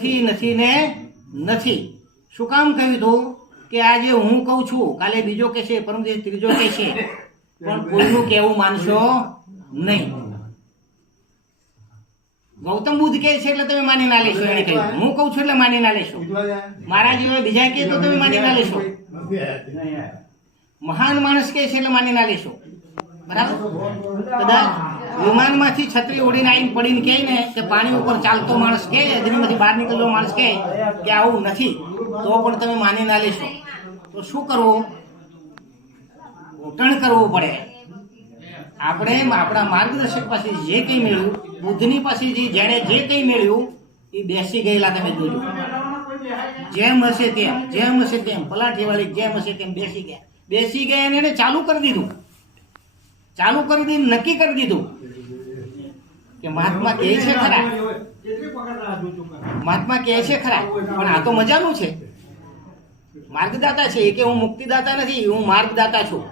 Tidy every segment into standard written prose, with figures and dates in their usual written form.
નથી નથી ને નથી. શું કામ કહ્યું તું કે આજે હું કહું છું, કાલે બીજો કહેશે, પરમ દિવસે ત્રીજો કહેશે, પણ કોઈનું કહેવું માનશો નહીં. ગૌતમ બુદ્ધ કહે છે એટલે તમે માની ના લેશો. એને કહ્યું હું કહું છું એટલે માની ના લેશો. મારા જેવા બીજા કહે તો તમે માની ના લેશો. મહાન માણસ કહે છે એટલે માની ના લેશો. બરાબર? કદાચ વિમાનમાંથી છત્રી ઉડીને આવીને પડીને કહે ને કે પાણી ઉપર ચાલતો માણસ કહે, અગ્નિમાંથી બહાર નીકળતો માણસ કહે કે આવું નથી, તો પણ તમે માની ના લેશો. તો શું કરવું? ઘૂંટણ કરવું પડે. આપણે આપણા માર્ગદર્શક પાસે જે કંઈ મેળવ્યું, બુદ્ધની પાસેથી જેણે જે કંઈ મેળવ્યું એ બેસી ગયેલા તમે જોજો. જેમ હશે તેમ પલાઠી વાળી જેમ હશે તેમ બેસી ગયા અને એને ચાલુ કરી દીધું. નક્કી કરી દીધું કે મહાત્મા કહે છે ખરા, પણ આ તો મજાનું છે. માર્ગદાતા છે કે હું મુક્તિદાતા નથી, હું માર્ગદાતા છું.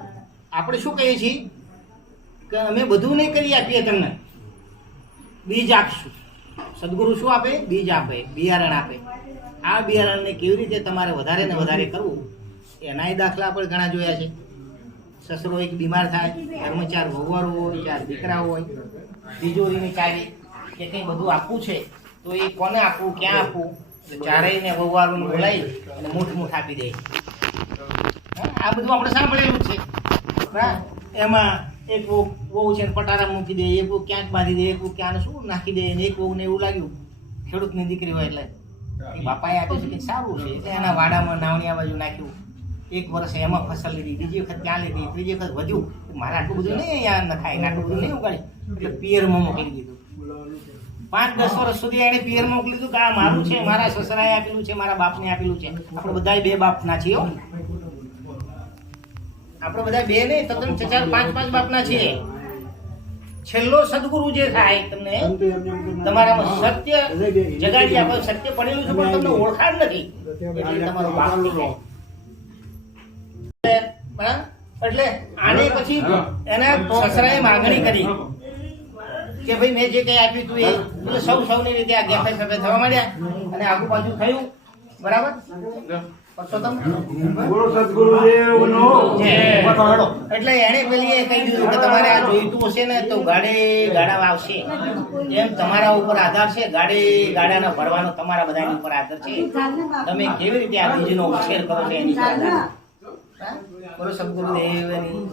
આપણે શું કહીએ છીએ કે અમે બધું નહીં કરી આપીએ, તમને બીજ આપશું. સદગુરુ શું આપે? બીજ આપે, બિયારણ આપે. આ બિયારણને કેવી રીતે તમારે વધારે ને વધારે કરવું એનાય દાખલા આપણે ઘણા જોયા છે. સસરો એક બીમાર થાય, ઘરમાં 4 વહુવારો હોય, 4 દીકરા હોય, તિજોરીની ચાવી કે કંઈ બધું આપવું છે, તો એ કોને આપવું, ક્યાં આપવું? ચારેયને વહુવારોને બોલાવી અને મૂઠ આપી દે. આ બધું આપણે સાંભળેલું છે. એમાં એક વહુ છે પટારા મૂકી દે, એક વહુ ક્યાંક બાંધી દે, એક વહુ ક્યાં શું નાખી દે, એક વહુને એવું લાગ્યું ખેડૂતની દીકરી હોય એટલે બાપાએ આપ્યું છે કે સારું છે, એટલે એના વાડામાં નાવણિયા બાજુ નાખ્યું. 1 વર્ષ એમાં ફસલ લીધી, બીજી વખત ત્યાં લીધી, ત્રીજી વખત વધ્યું. મારે આટલું બધું નહીં અહીંયા નખાય, આટલું બધું નહીં ઉગાડ્યું, એટલે પિયરમાં મોકલી દીધું. 5-10 વર્ષ સુધી એને પિયરમાં મોકલી દીધું કે આ મારું છે, મારા સસરાએ આપેલું છે, મારા બાપને આપેલું છે. આપણે બધા 2 બાપના છીએ. આપણે બધા 2 નહીં, તદ્દન 4-5 બાપના છીએ. છેલ્લો સદગુરુ જે થાય તમને તમારામાં સત્ય જગાડી આપે, સત્ય પડેલું છે પણ તમને ઓળખાણ નથી, એટલે તમારો બાપ થઈ જાય. એટલે આને પછી એના સસરાએ માંગણી કરી કે ભાઈ મેં જે કઈ આપ્યું તું એ, એટલે સૌની રીતે આ ગેફે સફે થવા માંડ્યા અને આગુ પાછું થયું. બરાબર? એટલે એને પેલી એ કહી દીધું કે તમારે આ જોઈતું હશે ને તો ગાડા આવશે. એમ તમારા ઉપર આધાર છે, ગાડાના ભરવાનો તમારા બધાની ઉપર આધાર છે. તમે કેવી રીતે આ બીજનો ઉછેર કરો છો એની પર આધાર. બોલો સદગુરુદેવની